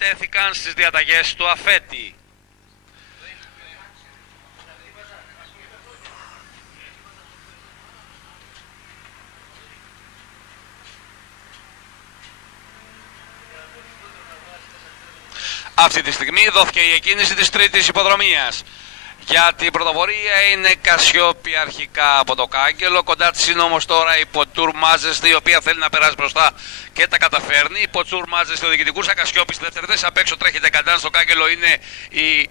επιτέθηκαν στις διαταγές του αφέτη. Αυτή τη στιγμή δόθηκε η εκκίνηση της τρίτης υποδρομίας. Για την πρωτοπορία είναι Κασιόπη αρχικά από το κάγκελο. Κοντά της είναι όμως τώρα η Ποτούρ Μάζεστη, η οποία θέλει να περάσει μπροστά και τα καταφέρνει. Η Ποτούρ Μάζεστη ο διοικητικούς, Κασιόπη στη δεύτερη θέση. Απ' έξω τρέχει Ντεκαντάν, στο κάγκελο είναι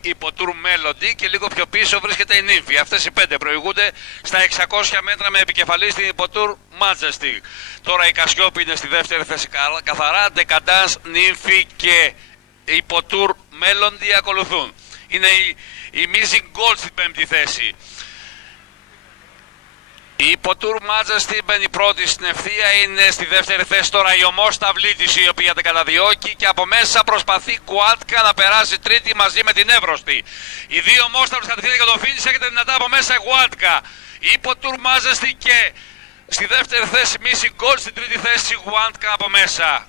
η Ποτούρ Μέλοντι και λίγο πιο πίσω βρίσκεται η Νύμφη. Αυτές οι πέντε προηγούνται στα 600 μέτρα με επικεφαλή στην Ποτούρ Μάζεστη. Τώρα η Κασιόπη είναι στη δεύτερη θέση καθαρά. Ντεκαντάν, Νύμφη και η Ποτούρ Μέλοντι ακολουθούν. Είναι η Missing Gold στην πέμπτη θέση. Η Ποτούρ Μάζεστη μπαίνει πρώτη στην ευθεία, είναι στη δεύτερη θέση τώρα η Ομόσταυλίτης, η οποία δεν καταδιώκει, και από μέσα προσπαθεί Κουάτκα να περάσει τρίτη μαζί με την Εύρωστη. Οι δύο Ομόσταυλες κατευθύνονται για το φίνις, έχετε δυνατά από μέσα Κουάτκα. Η Ποτούρ Μάζεστη και στη δεύτερη θέση Missing Gold, στην τρίτη θέση Κουάτκα από μέσα.